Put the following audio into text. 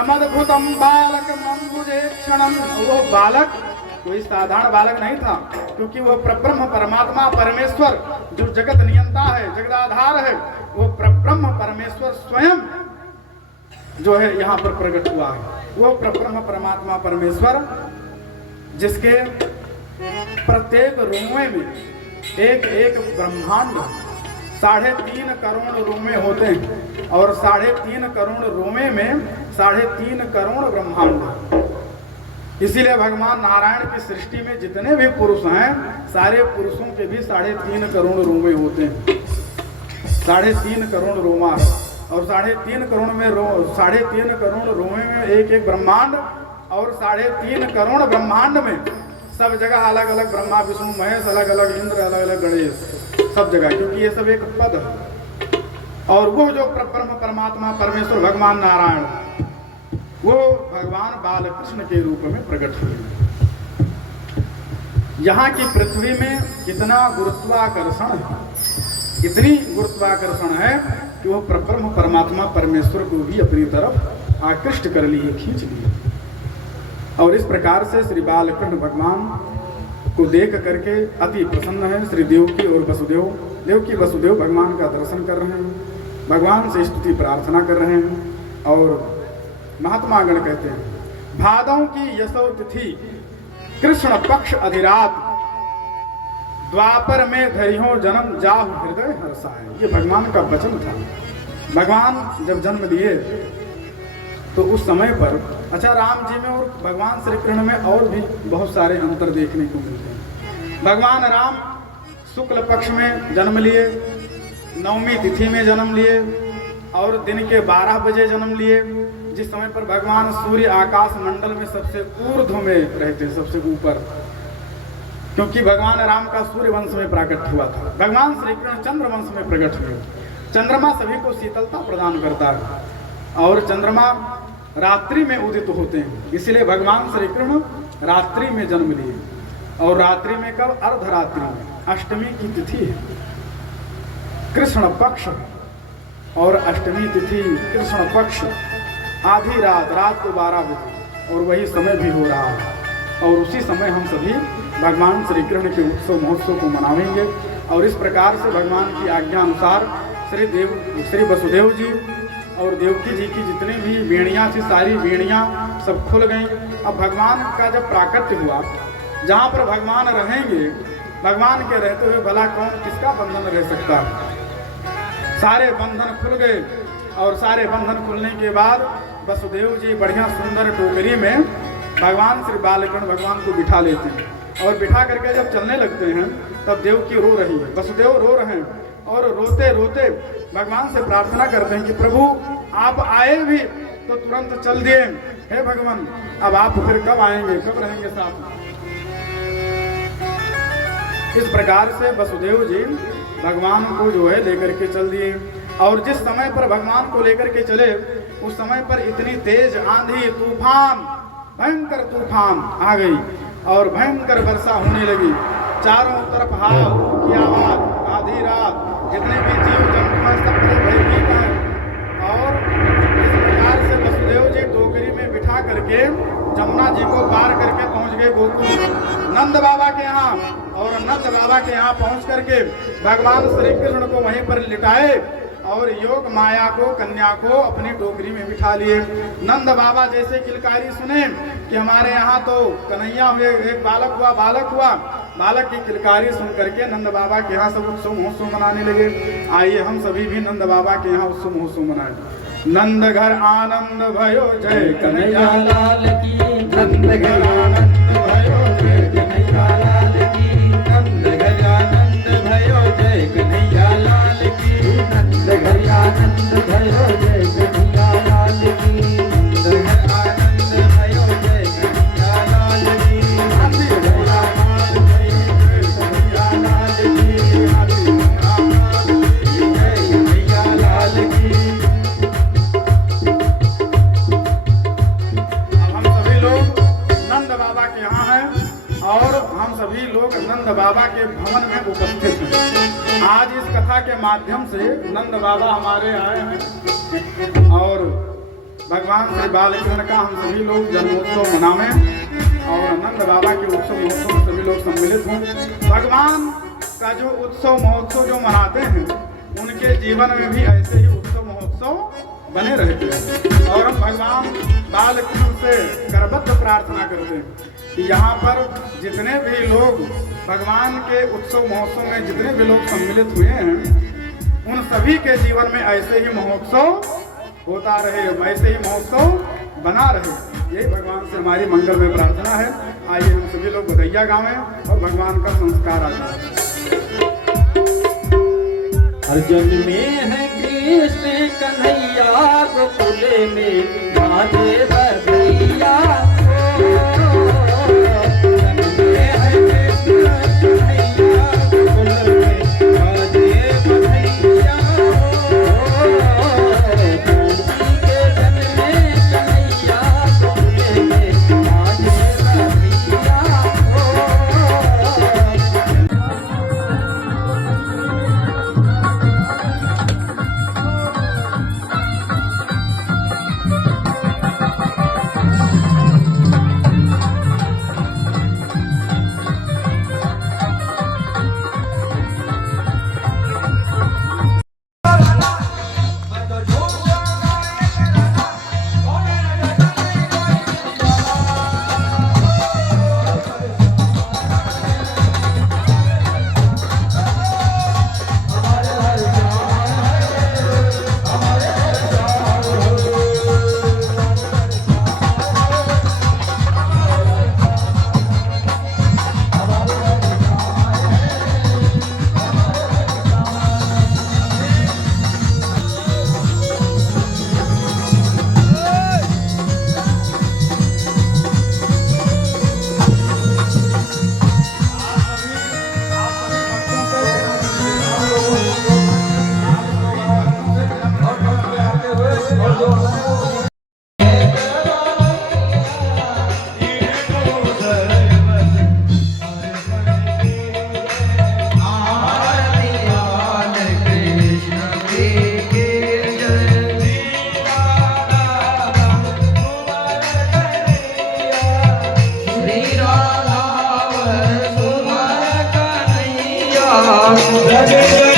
तमद्भुतम बालक मंबुजे क्षणम। वो बालक कोई साधारण बालक नहीं था, क्योंकि वो परब्रह्म परमात्मा परमेश्वर जो जगत नियंता है, जगदाधार है, वो परब्रह्म परमेश्वर स्वयं जो है यहाँ पर प्रकट हुआ है। वो परब्रह्म परमात्मा परमेश्वर जिसके प्रत्येक रोमे में एक एक ब्रह्मांड 3.5 करोड़ रोमे होते हैं, और 3.5 करोड़ रोमे में 3.5 करोड़ ब्रह्मांड। इसीलिए भगवान नारायण की सृष्टि में जितने भी पुरुष हैं, सारे पुरुषों के भी 3.5 करोड़ रोमे होते हैं। 3.5 करोड़ रोमा है, और 3.5 करोड़ में 3.5 करोड़ रोमे में एक एक ब्रह्मांड, और 3.5 करोड़ ब्रह्मांड में सब जगह अलग अलग ब्रह्मा विष्णु महेश, अलग अलग इंद्र, अलग अलग गणेश, सब जगह, क्योंकि ये सब एक पद है। और वो जो ब्रह्म परमात्मा परमेश्वर भगवान नारायण, वो भगवान बालकृष्ण के रूप में प्रकट हुए। यहाँ की पृथ्वी में कितना गुरुत्वाकर्षण है, इतनी गुरुत्वाकर्षण है कि वो ब्रह्म परमात्मा परमेश्वर को भी अपनी तरफ आकृष्ट कर लिए, खींच लिए। और इस प्रकार से श्री बालकृष्ण भगवान को देख करके अति प्रसन्न है श्री देवकी और वसुदेव। देवकी वसुदेव भगवान का दर्शन कर रहे हैं, भगवान से स्तुति प्रार्थना कर रहे हैं। और महात्मा गण कहते हैं, भादों की यशो तिथि कृष्ण पक्ष अधिरात, द्वापर में धरियो जन्म जाहु हृदय हर्षाए। ये भगवान का वचन था। भगवान जब जन्म लिए तो उस समय पर, अच्छा, राम जी में और भगवान श्री कृष्ण में और भी बहुत सारे अंतर देखने को मिलते हैं। भगवान राम शुक्ल पक्ष में जन्म लिए, 9वीं तिथि में जन्म लिए, और दिन के 12 बजे जन्म लिए, जिस समय पर भगवान सूर्य आकाश मंडल में सबसे ऊर्ध्व में रहते, सबसे ऊपर, क्योंकि भगवान राम का सूर्य वंश में प्रकट हुआ था। भगवान श्री कृष्ण चंद्र वंश में प्रकट हुए। चंद्रमा सभी को शीतलता प्रदान करता है, और चंद्रमा रात्रि में उदित होते हैं, इसलिए भगवान श्री कृष्ण रात्रि में जन्म लिए। और रात्रि में कब? अर्धरात्रि में, अष्टमी की तिथि है, कृष्ण पक्ष, और अष्टमी तिथि कृष्ण पक्ष, आधी रात, रात को 12 बजे, और वही समय भी हो रहा है। और उसी समय हम सभी भगवान श्री कृष्ण के उत्सव महोत्सव को मनाएंगे। और इस प्रकार से भगवान की आज्ञा अनुसार श्री वसुदेव जी और देवकी जी की जितनी भी वेणियाँ थी, सारी वेणियाँ सब खुल गईं। अब भगवान का जब प्राकट्य हुआ, जहाँ पर भगवान रहेंगे, भगवान के रहते हुए भला कौन किसका बंधन रह सकता है। सारे बंधन खुल गए, और सारे बंधन खुलने के बाद वसुदेव जी बढ़िया सुंदर टोकरी में भगवान श्री बालकृष्ण भगवान को बिठा लेते हैं, और बिठा करके जब चलने लगते हैं तब देवकी रो रही है, वसुदेव रो रहे हैं, और रोते रोते भगवान से प्रार्थना करते हैं कि प्रभु आप आए भी तो तुरंत चल दिए, हे भगवान अब आप फिर कब आएंगे, कब रहेंगे साथ में। इस प्रकार से वसुदेव जी भगवान को जो है लेकर के चल दिए। और जिस समय पर भगवान को लेकर के चले, उस समय पर इतनी तेज आंधी तूफान, भयंकर तूफान आ गई, और भयंकर वर्षा होने लगी। चारों तरफ हाय की आवाज, आधी रात, जितने भी जीव जंतु हैं सब बड़े भयभीत हैं। और इस प्रकार से वसुदेव जी टोकरी में बिठा करके जमुना जी को पार करके पहुंच गए गोकुल नंद बाबा के यहाँ। और नंद बाबा के यहाँ पहुंच करके भगवान श्री कृष्ण को वहीं पर लिटाए, और योग माया को, कन्या को अपनी टोकरी में बिठा लिए। नंद बाबा जैसे किलकारी सुने कि हमारे यहाँ तो कन्हैया हुए, एक बालक हुआ, बालक की किलकारी सुन करके नंद बाबा के यहाँ सब उत्सव महोत्सव मनाने लगे। आइए हम सभी भी नंद बाबा के यहाँ उत्सव महोत्सव मनाएं। नंद घर आनंद भयो जय कन्हैया लाल की, नंद घर आनंद भयो जय कन्हैया लाल की, नंद घर आनंद भयो जय कन्हैया लाल की, नंद घर आनंद भयो जय कन्हैया लाल की, नंद घर आनंद भयो जय कन्हैया लाल की, नंद घर आनंद भयो जय कन्हैया लाल की, नंद घर आनंद जय कन्हैया लाल की। अब हम सभी लोग नंद बाबा के यहाँ हैं, और हम सभी लोग नंद बाबा के भवन में उपस्थित हैं। आज इस कथा के माध्यम से नंद बाबा हमारे आए हैं, और भगवान श्री बालकृष्ण का हम सभी लोग जन्मोत्सव मनावें और नंद बाबा के उत्सव महोत्सव में सभी लोग सम्मिलित हों। भगवान का जो उत्सव महोत्सव जो मनाते हैं उनके जीवन में भी ऐसे ही उत्सव महोत्सव बने रहते हैं। और हम भगवान बालकृष्ण से करबद्ध प्रार्थना करते हैं कि यहाँ पर जितने भी लोग भगवान के उत्सव महोत्सव में जितने भी लोग सम्मिलित हुए हैं उन सभी के जीवन में ऐसे ही महोत्सव होता रहे, ऐसे ही महोत्सव बना रहे। यही भगवान से हमारी मंगल में प्रार्थना है। आइए हम सभी लोग बधैया गावें और भगवान का संस्कार आ जाए। हर जन्म में है कृष्ण कन्हैया गोकुल में राधे बधैया। Radhe